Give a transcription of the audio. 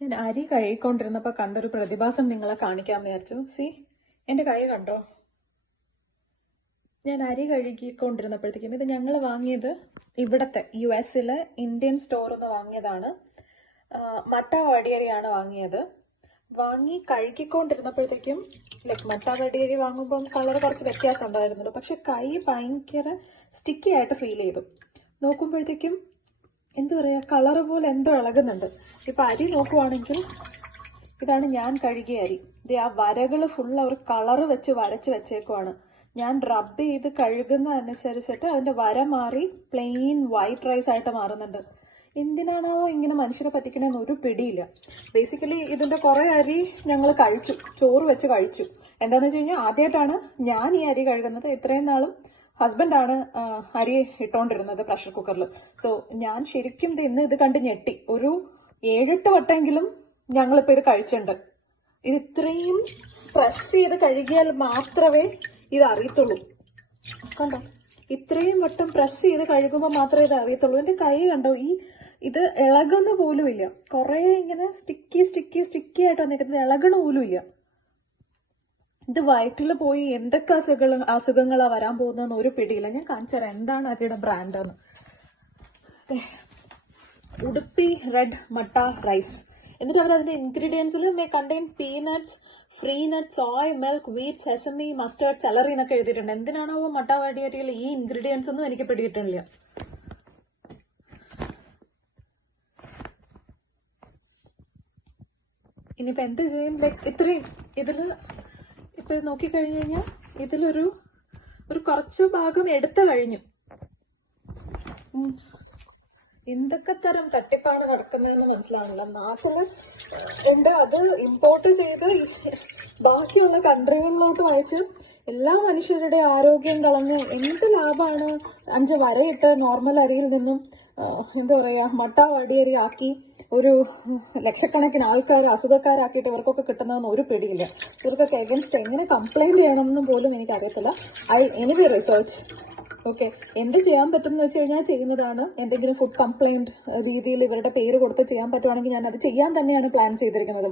ഞാൻ അരി കഴുകിക്കൊണ്ടിരുന്നപ്പോൾ കണ്ടൊരു പ്രതിഭാസം നിങ്ങളെ കാണിക്കാമെന്ന് വിചാരിച്ചു. സി, എൻ്റെ കൈ കണ്ടോ? ഞാൻ അരി കഴുകിക്കൊണ്ടിരുന്നപ്പോഴത്തേക്കും ഇത് ഞങ്ങൾ വാങ്ങിയത് ഇവിടത്തെ US-ലെ ഇന്ത്യൻ സ്റ്റോറിൽ നിന്ന് വാങ്ങിയതാണ്. മട്ട വടിയരിയാണ് വാങ്ങിയത്. വാങ്ങി കഴുകിക്കൊണ്ടിരുന്നപ്പോഴത്തേക്കും മട്ട വടിയരി വാങ്ങുമ്പം കളർ കുറച്ച് വ്യത്യാസം ഉണ്ടായിരുന്നുള്ളൂ. പക്ഷെ കൈ ഭയങ്കര സ്റ്റിക്കി ആയിട്ട് ഫീൽ ചെയ്തു. നോക്കുമ്പോഴത്തേക്കും എന്താ പറയുക, കളറ് പോലെ എന്തോ ഇളകുന്നുണ്ട്. ഇപ്പം അരി നോക്കുവാണെങ്കിൽ ഇതാണ് ഞാൻ കഴുകിയ അരി. ഇത് ആ വരകൾ ഫുൾ അവർ കളറ് വെച്ച് വരച്ച് വെച്ചേക്കുവാണ്. ഞാൻ റബ്ബ് ചെയ്ത് കഴുകുന്ന അനുസരിച്ചിട്ട് അതിന്റെ വര മാറി പ്ലെയിൻ വൈറ്റ് റൈസ് ആയിട്ട് മാറുന്നുണ്ട്. എന്തിനാണോ ഇങ്ങനെ മനുഷ്യരെ പറ്റിക്കണമെന്ന് ഒരു പിടിയില്ല. ബേസിക്കലി ഇതിന്റെ കുറെ അരി ഞങ്ങൾ കഴിച്ചു, ചോറ് വെച്ച് കഴിച്ചു. എന്താന്ന് വെച്ച് കഴിഞ്ഞാൽ ആദ്യമായിട്ടാണ് ഞാൻ ഈ അരി കഴുകുന്നത്. ഇത്രയും നാളും ഹസ്ബൻഡാണ് അരി ഇട്ടോണ്ടിരുന്നത് പ്രഷർ കുക്കറിൽ. സോ ഞാൻ ശരിക്കും ഇന്ന് ഇത് കണ്ട് ഞെട്ടി. ഒരു 7-8 വട്ടമെങ്കിലും ഞങ്ങളിപ്പോൾ ഇത് കഴിച്ചിട്ടുണ്ട്. ഇത് ഇത്രയും പ്രസ് ചെയ്ത് കഴുകിയാൽ മാത്രമേ ഇത് അറിയത്തുള്ളൂ. കണ്ടോ, ഇത്രയും വട്ടം പ്രസ് ചെയ്ത് കഴുകുമ്പോൾ മാത്രമേ ഇത് അറിയത്തുള്ളൂ. എൻ്റെ കൈ കണ്ടോ, ഇത് ഇളകുന്ന പോലും ഇല്ല. കുറേ ഇങ്ങനെ സ്റ്റിക്കി ആയിട്ട് വന്നിരിക്കുന്നത്, ഇളകണ പോലും ഇല്ല. ഇത് വയറ്റിൽ പോയി എന്തൊക്കെ അസുഖങ്ങളാ വരാൻ പോകുന്നതെന്ന് ഒരു പിടിയില്ല. ഞാൻ കാണിച്ചു തരാം എന്താണ് അരിയുടെ ബ്രാൻഡെന്ന്. Udupi red matta rice. എന്നിട്ട് അവർ അതിന്റെ ഇൻഗ്രീഡിയൻസിൽ may contain peanuts, tree nut, soy, milk, wheat, sesame, mustard, celery എന്നൊക്കെ എഴുതിയിട്ടുണ്ട്. എന്തിനാണോ മട്ട വടിയരിയിൽ ഈ ഇൻഗ്രീഡിയൻസ് ഒന്നും എനിക്ക് പിടിയിട്ടില്ല. ഇനിയിപ്പോൾ എന്ത് ചെയ്യും? ഇത്രയും ഇതിൽ ഇപ്പൊ നോക്കിക്കഴിഞ്ഞു കഴിഞ്ഞാൽ ഇതിലൊരു കുറച്ച് ഭാഗം എടുത്തു കഴിഞ്ഞു. എന്തൊക്കെ തരം തട്ടിപ്പാണ് നടക്കുന്നതെന്ന് മനസ്സിലാവില്ല. നാട്ടില് ഉണ്ട്, അത് ഇമ്പോർട്ട് ചെയ്ത് ബാക്കിയുള്ള കൺട്രികളിലോട്ട് അയച്ച് എല്ലാ മനുഷ്യരുടെ ആരോഗ്യം കളഞ്ഞ് എന്ത് ലാഭമാണ് 5 വരയിട്ട് നോർമൽ അരിയിൽ നിന്നും എന്താ പറയാ മട്ട വടിയരി ആക്കി ഒരു ലക്ഷക്കണക്കിന് ആൾക്കാർ അസുഖക്കാരാക്കിയിട്ട് ഇവർക്കൊക്കെ കിട്ടുന്നതെന്ന് ഒരു പിടിയില്ല. ഇവർക്കൊക്കെ എഗൻസ്റ്റ് എങ്ങനെ കംപ്ലൈന്റ് ചെയ്യണമെന്നും പോലും എനിക്കറിയത്തില്ല. എനിവേ റിസർച്ച് ഓക്കെ, എന്ത് ചെയ്യാൻ പറ്റും എന്ന് വെച്ച് കഴിഞ്ഞാൽ ചെയ്യുന്നതാണ്. എന്തെങ്കിലും ഫുഡ് കംപ്ലൈന്റ് രീതിയിൽ ഇവരുടെ പേര് കൊടുത്ത് ചെയ്യാൻ പറ്റുവാണെങ്കിൽ ഞാൻ അത് ചെയ്യാൻ തന്നെയാണ് പ്ലാൻ ചെയ്തിരിക്കുന്നത്.